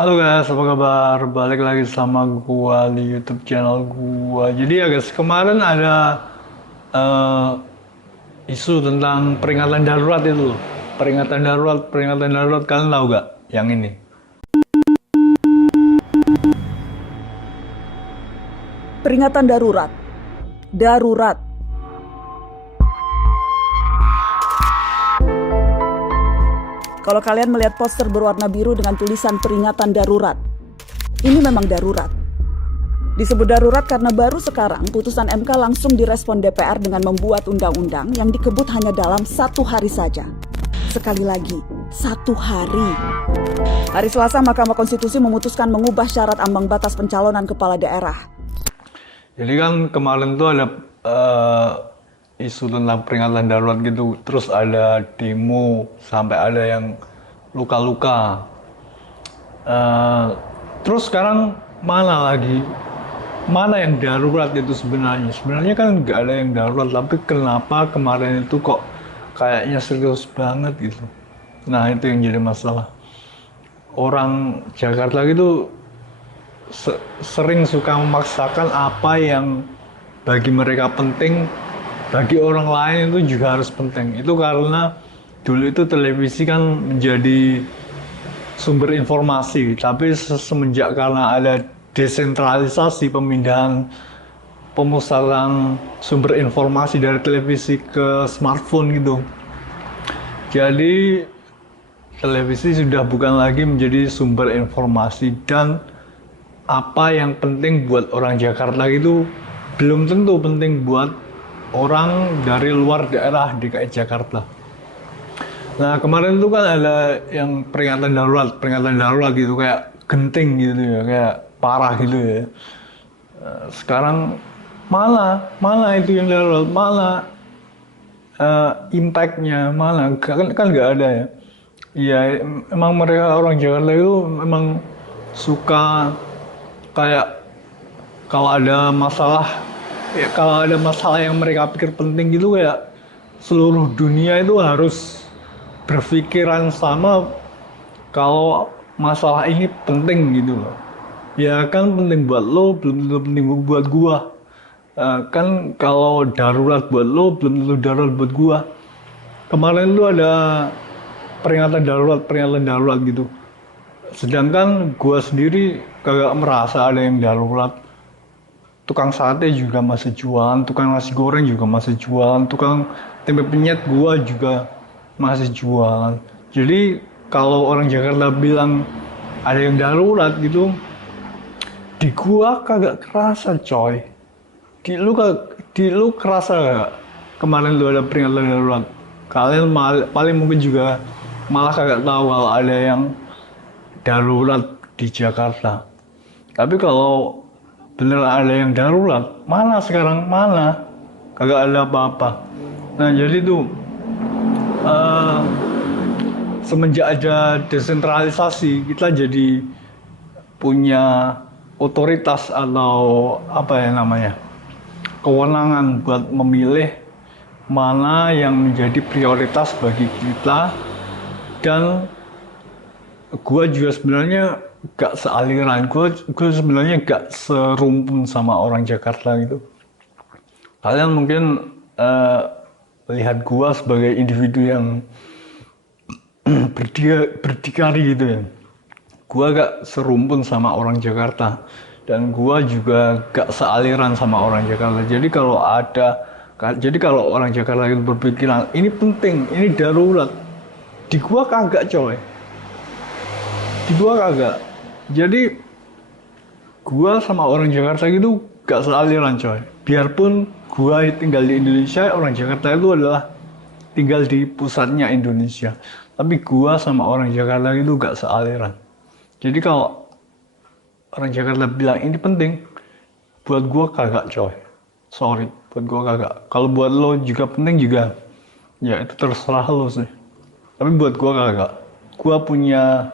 Halo guys, apa kabar? Balik lagi sama gua di YouTube channel gua. Jadi ya guys, kemarin ada eh, isu tentang peringatan darurat itu loh. Peringatan darurat kalian tahu gak? Yang ini. Peringatan darurat. Darurat. Kalau kalian melihat poster berwarna biru dengan tulisan peringatan darurat, ini memang darurat. Disebut darurat karena baru sekarang putusan MK langsung direspon DPR dengan membuat undang-undang yang dikebut hanya dalam 1 hari saja. Sekali lagi, 1 hari. Hari Selasa, Mahkamah Konstitusi memutuskan mengubah syarat ambang batas pencalonan kepala daerah. Jadi kan kemarin tuh ada isu tentang peringatan darurat gitu. Terus ada demo, sampai ada yang luka-luka. Eh, terus sekarang mana lagi? Mana yang darurat itu sebenarnya? Sebenarnya kan nggak ada yang darurat, tapi kenapa kemarin itu kok kayaknya serius banget gitu? Nah itu yang jadi masalah. Orang Jakarta gitu sering suka memaksakan apa yang bagi mereka penting, bagi orang lain itu juga harus penting. Itu karena dulu itu televisi kan menjadi sumber informasi, tapi semenjak karena ada desentralisasi, pemindahan pemusatan sumber informasi dari televisi ke smartphone gitu, jadi televisi sudah bukan lagi menjadi sumber informasi, dan apa yang penting buat orang Jakarta itu belum tentu penting buat orang dari luar daerah DKI Jakarta. Nah kemarin itu kan ada yang peringatan darurat gitu, kayak genting gitu ya, kayak parah gitu ya. Sekarang mana itu yang darurat, mana impactnya, mana kan nggak ada ya. Ya emang mereka orang Jakarta itu memang suka kayak kalau ada masalah, ya kalau ada masalah yang mereka pikir penting gitu, kayak seluruh dunia itu harus berpikiran sama kalau masalah ini penting gitu loh. Ya kan penting buat lo, belum tentu penting buat gua. Kan kalau darurat buat lo, belum tentu darurat buat gua. Kemarin tuh ada peringatan darurat gitu. Sedangkan gua sendiri kagak merasa ada yang darurat. Tukang sate juga masih jualan, tukang nasi goreng juga masih jualan, tukang tempe penyet gua juga masih jualan. Jadi kalau orang Jakarta bilang ada yang darurat gitu, di gua kagak kerasa coy. Di lu kerasa gak? Kemarin lu ada peringatan darurat. Kalian paling mungkin juga malah kagak tahu kalau ada yang darurat di Jakarta. Tapi kalau bener ada yang darurat, mana sekarang, mana? Kagak ada apa-apa. Nah jadi tuh eh, semenjak ada desentralisasi, kita jadi punya otoritas atau apa ya namanya, kewenangan buat memilih mana yang menjadi prioritas bagi kita. Dan gue juga sebenarnya gak sealiran, gue sebenarnya gak serumpun sama orang Jakarta gitu. Kalian mungkin eh, lihat gue sebagai individu yang berdikari gitu ya. Gua gak serumpun sama orang Jakarta, dan gua juga gak sealiran sama orang Jakarta. Jadi kalau orang Jakarta itu berpikiran ini penting, ini darurat, di gua kagak coy. Di gua kagak. Jadi gua sama orang Jakarta gitu gak sealiran coy. Biarpun gua tinggal di Indonesia, orang Jakarta itu adalah tinggal di pusatnya Indonesia. Tapi gua sama orang Jakarta itu gak sealiran. Jadi kalau orang Jakarta bilang ini penting, buat gua kagak coy. Sorry, buat gua kagak. Kalau buat lo juga penting juga, ya itu terserah lo sih. Tapi buat gua kagak. Gua punya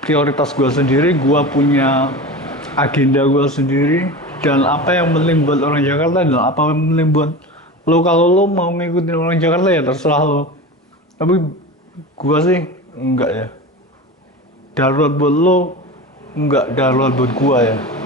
prioritas gua sendiri, gua punya agenda gua sendiri, dan apa yang penting buat orang Jakarta dan apa yang penting buat lo. Kalau lo mau ngikutin orang Jakarta ya terserah lo. Tapi gua sih enggak ya. Darurat buat lo, nggak darurat buat gua ya.